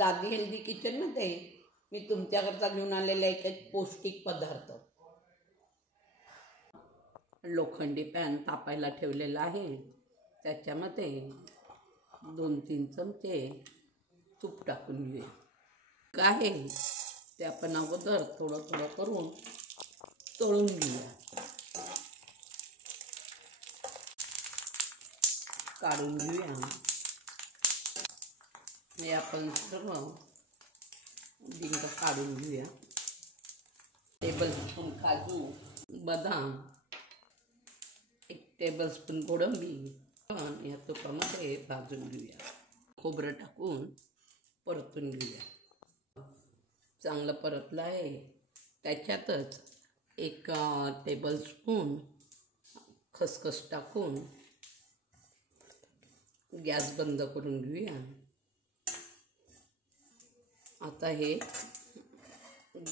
दादी healthy किचनमध्ये मी तुमच्याकरता घेऊन आलेला एक पौष्टिक पदार्थ. लोखंडी पॅन तापायला ठेवलेला आहे. त्याच्यामध्ये 2-3 चमचे तूप टाकून घेऊया. काय ते आपण अगोदर थोडं थोडं करून तळून घेऊया. काढून घेऊया. हे आपण सर्व डिंक काढून घेऊया. टेबलस्पून काजू, बदाम, 1 टेबलस्पून गोडंबी पण या तुपामध्ये भाजून घेऊया. खोबरं टाकून परतून घेऊया. चांगलं परतलं आहे. त्याच्यातच 1 टेबलस्पून खसखस टाकून गॅस बंद करून घेऊया. आता हे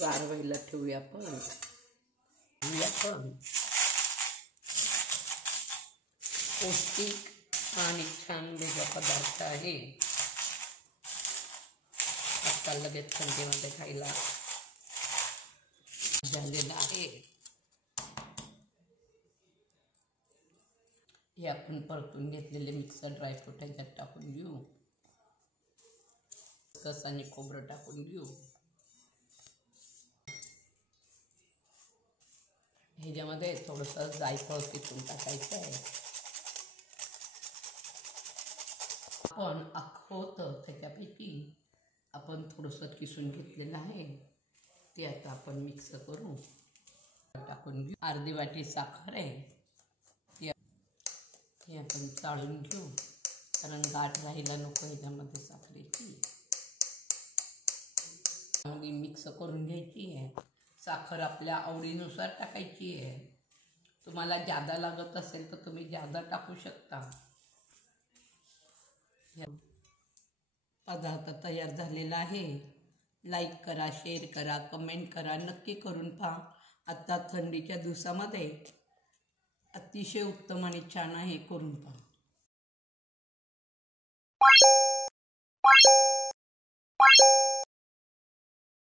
गार व्हायला ठेवूया. पण पौष्टिक आणि छान वेगळा पदार्थ आहे. आता लगेच थंडीमध्ये खायला झालेला आहे. हे आपण परतून घेतलेले मिक्सर ड्रायफ्रूट ह्याच्यात टाकून घेऊ. खसखस आणि खोबरं टाकून घेऊ. ह्याच्यामध्ये थोडंसं जायफळ किसून टाकायचं आहे. आपण अख्खं होतं त्याच्यापैकी आपण थोडंसं किसून घेतलेलं आहे. ते आता आपण मिक्स करू. टाकून घेऊ. अर्धी वाटी साखर आहे. ती आपण चाळून घेऊ. कारण गाठ राहायला नको ह्याच्यामध्ये साखरेची. चांगली मिक्स करून घ्यायची आहे. साखर आपल्या आवडीनुसार टाकायची आहे. तुम्हाला जादा लागत असेल तर तुम्ही जादा टाकू शकता. पदार्थ तयार झालेला आहे. लाईक करा, शेअर करा, कमेंट करा. नक्की करून पहा. आता थंडीच्या दिवसामध्ये अतिशय उत्तम आणि छान आहे. करून पहा.